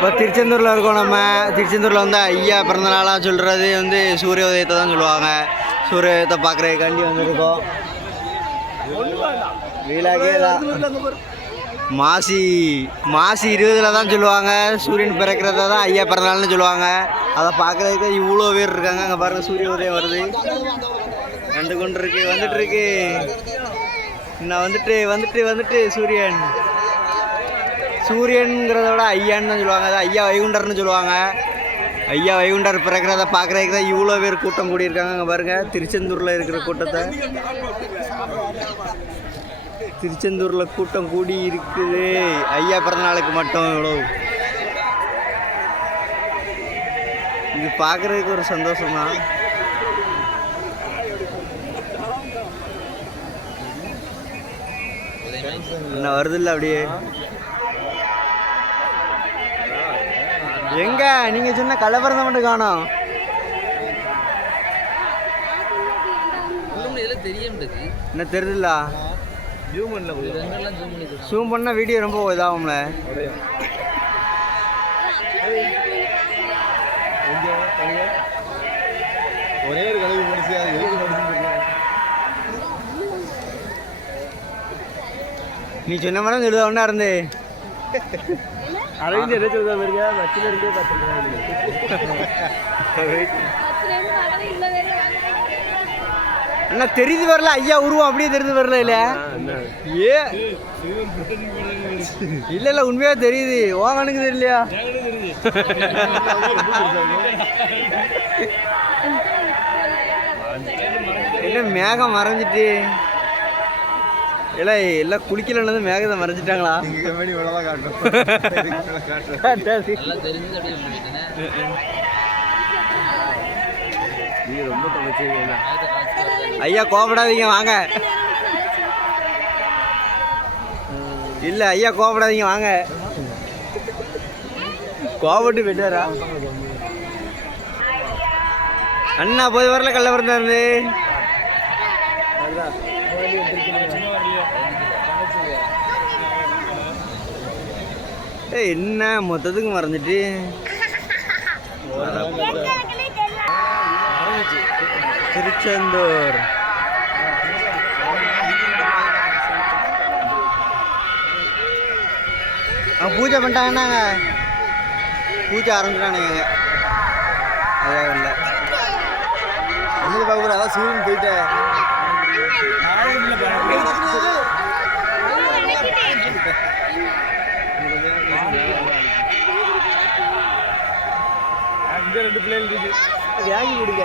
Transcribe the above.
இப்போ திருச்செந்தூரில் இருக்கோம் நம்ம. திருச்செந்தூரில் வந்து ஐயா பிறந்த நாளாக சொல்கிறது வந்து சூரிய உதயத்தை தான் சொல்லுவாங்க. சூரிய உதயத்தை பார்க்குறதுக்காண்டி கண்டி வீலாகே தான் மாசி மாசி இருபதில் தான் சொல்லுவாங்க. சூரியன் பிறக்கிறத தான் ஐயா பிறந்தநாள்னு சொல்லுவாங்க. அதை பார்க்குறதுக்கு இவ்வளோ பேர் இருக்காங்க. அங்கே பாருங்கள் சூரிய உதயம் வருது. கண்டு கொண்டு இருக்கு. வந்துட்டு இருக்கு. இன்னும் வந்துட்டு வந்துட்டு வந்துட்டு சூரியன். சூரியன்கிறத விட ஐயான்னு தான் சொல்லுவாங்க. அது ஐயா வைகுண்டர்னு சொல்லுவாங்க. ஐயா வைகுண்டர் பிறக்கிறத பார்க்குறதுக்கு தான் இவ்வளோ பேர் கூட்டம் கூடியிருக்காங்க. அங்கே பாருங்கள் திருச்செந்தூரில் இருக்கிற கூட்டத்தை. திருச்செந்தூரில் கூட்டம் கூடி இருக்குது ஐயா பிறந்த நாளுக்கு மட்டும் இவ்வளோ இது பார்க்குறதுக்கு ஒரு சந்தோஷம் தான் என்ன வருதில்ல அப்படியே? எங்க? நீங்க சொன்ன கலவரம் மட்டும் காணும். தெரியும் என்ன தெரியுதுல்ல? ஜூம் பண்ணல ஜூம் பண்ணி ஜூம் பண்ணால் வீடியோ ரொம்ப இதாகும்ல. ஒரே ஒரு கழுவி முடிச்சு அது எதுக்கு நீ சொன்ன மாதிரி எழுத ஒன்றா இருந்து. அரவிந்த் என்ன சொல்றா பாருங்க இருந்தே அண்ணா தெரியுது வரல. ஐயா உருவம் அப்படியே தெரியுது வரல இல்ல? ஏ. இல்ல இல்ல உண்மையா தெரியுது. ஓங்கனுக்கு தெரியலையா? என்ன மேகம் மறைஞ்சிட்டு? இல்லை எல்லாம் குளிக்கலன்னு மேகத்தை மறைஞ்சிட்டாங்களா நீங்க கம்பெனி இவ்வளோதான் காட்டும் ரொம்ப ஐயா கோபப்படாதீங்க வாங்க. இல்ல ஐயா கோபப்படாதீங்க வாங்க. கோபப்பட்டு போயிட்டாரா? அண்ணா போய் வரல கல்ல பிறந்தாரு. என்ன மொத்தத்துக்கு மறந்துட்டு? திருச்செந்தூர். பூஜை பண்ணிட்டாங்கன்னாங்க பூஜை ஆரம்பிச்சிட்டானுங்க அதான் இல்லை. என்னது பார்க்க அதான் சூரியன் போயிட்டேன் ரெண்டு பிள்ளைகள் இருக்கு. வாங்கி கொடுங்க.